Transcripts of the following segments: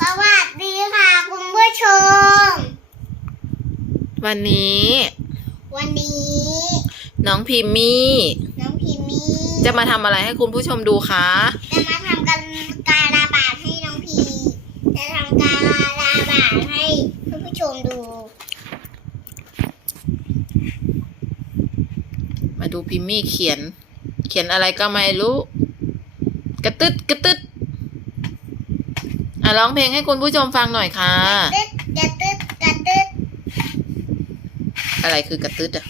สวัสดีค่ะคุณผู้ชม วันนี้ วันนี้ น้องพิมมี่ น้องพิมมี่ จะมาทำอะไรให้คุณผู้ชมดูคะ จะมาทำกันการระบาดให้น้องพีจะทำการระบาดให้คุณผู้ชมดู มาดูพิมมี่เขียน เขียนอะไรก็ไม่รู้ กระตึดกระตึด อะร้องเพลงให้คุณผู้ชมฟังหน่อยค่ะกระตึ๊ดกระตึ๊ดกระตึ๊ดอะไรคือกระตึดอะ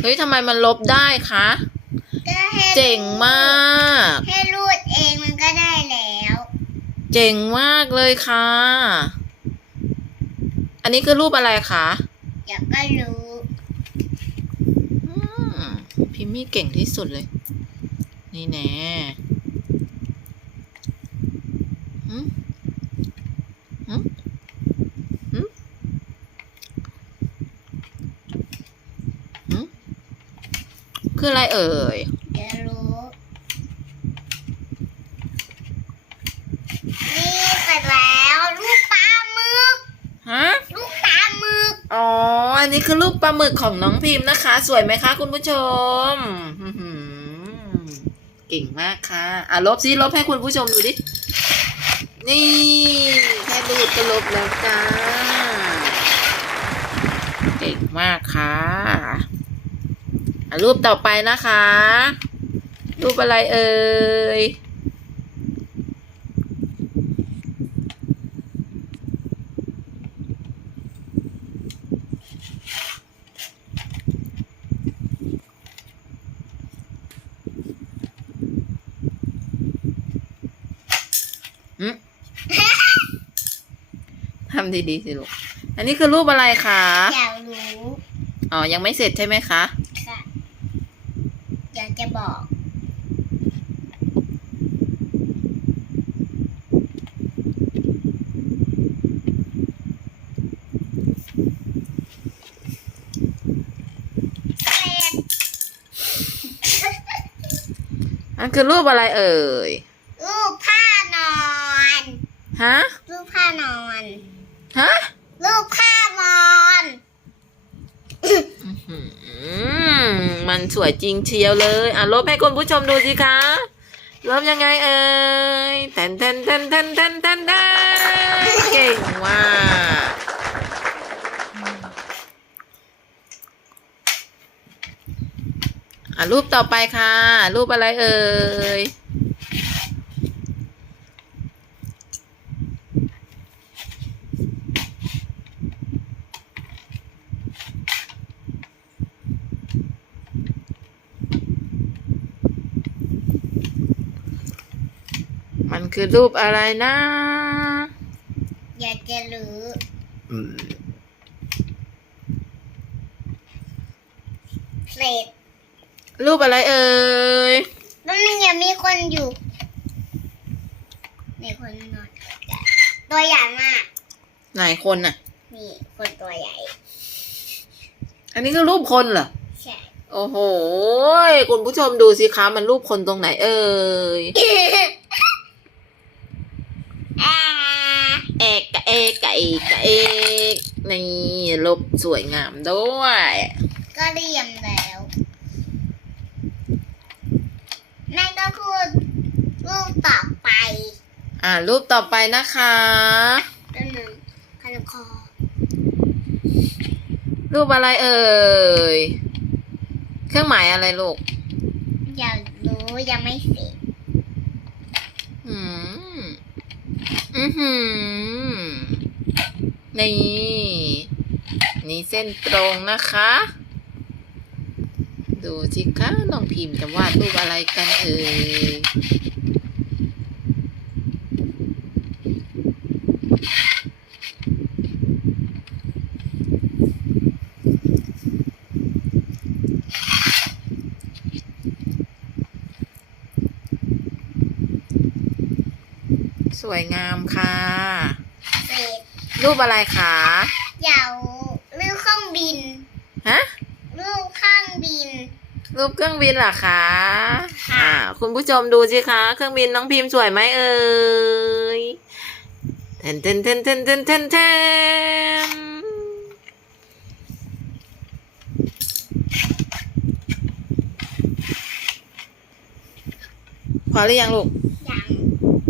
เฮ้ยทำไมมันลบได้คะ ก็ให้เจ๋งมาก ให้รูดเองมันก็ได้แล้วเจ๋งมากเลยค่ะ อันนี้คือรูปอะไรคะเดี๋ยวก็รู้อืมพิมมี่เก่งที่สุดเลย นี่แน่หืมหืมหืมหืม คืออะไรเอ่ยเดี๋ยวรู้นี่เสร็จแล้วลูกปลาหมึกฮะลูกปลาหมึกอ๋ออันนี้คือรูปปลาหมึกของน้องพิมพ์นะคะ สวยไหมคะคุณผู้ชมอื้อหือเก่งมากค่ะอะลบซิลบให้คุณผู้ชมดูดินี่แค่ดูดก็ลบแล้วจ้า เก่งมากค่ะอะ รูปต่อไปนะคะ รูปอะไรเอ่ยทำดีๆสิลูก อันนี้คือรูปอะไรคะ อยากรู้ อ๋อ ยังไม่เสร็จใช่ไหมคะค่ะอยาก จะบอกเสร็จอันคือรูปอะไรเอ่ย รูปผ้านอน ฮะ รูปผ้านอน ฮะ รูปผ้านอนอื มันสวยจริงเชียวเลยอะลบให้คุณผู้ชมดูสิคะลบยังไงเอ่ยแทนแทนแทนแทนแทนแทนเก่งมากอะรูปต่อไปค่ะ รูปอะไรเอ่ย คือรูปอะไรนะ อยากจะรู้เสร็จรูปอะไรเอ่ยแล้วมันยังมีคนอยู่มีคนนอนตัวใหญ่มาก ไหนคนน่ะ มีคนตัวใหญ่ อันนี้คือรูปคนเหรอ ใช่ โอ้โห คุณผู้ชมดูสิคะ มันรูปคนตรงไหนเอ่ย อ่า เอกกะเอกกะเอกกะเอกนี่รูปสวยงามด้วย ก็เรียมแล้วนั่นก็คือรูปต่อไป อ่า รูปต่อไปนะคะตัวหนึ่งคันคอรูปอะไรเอ่ย เครื่องหมายอะไรลูก อยากรู้ยังไม่เสร็จ อืม อือ หือนี่ นี่เส้นตรงนะคะ ดูสิคะน้องพิมพ์จะวาดรูปอะไรกันเอ่ย วยงามค่ะเสร็จรูปอะไรคะอยากรูปเครื่องบินฮะรูปเครื่องบิน รูปเครื่องบินเหรอคะค่ะ อ่า คุณผู้ชมดูสิคะเครื่องบินน้องพิมพ์สวยไหมเอ่ยนเทนเทนเทนเทนเทนเทนพอหรือยังลูกอย่าง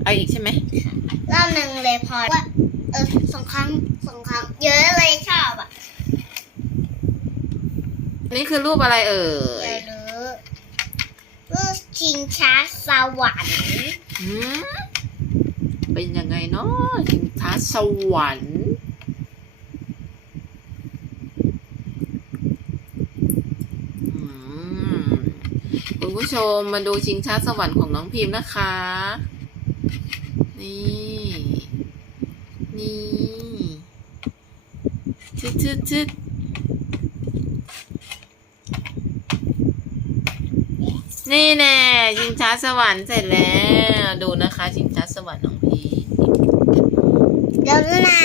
เอาอีกใช่ไหมรอบหนึ่งเลยพอว่าเออสองครั้งสองครั้ง เยอะเลยชอบอะอันนี้คือรูปอะไรเอ่เยยอะเลยรูปชิงช้าสวรรค์หืมเป็นยังไงเนาะชิงช้าสวรรค์อืมคุณผู้ชมมาดูชิงช้าสวรรค์ของน้องพิมพ์นะคะ นี่ นี่ชึดชึดชึดนี่แน่ชิงช้าสวรรค์เสร็จแล้ว ดูนะคะ ชิงช้าสวรรค์น้องพีเดี๋ยวนะ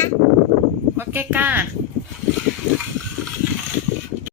ว่าแก้กล้า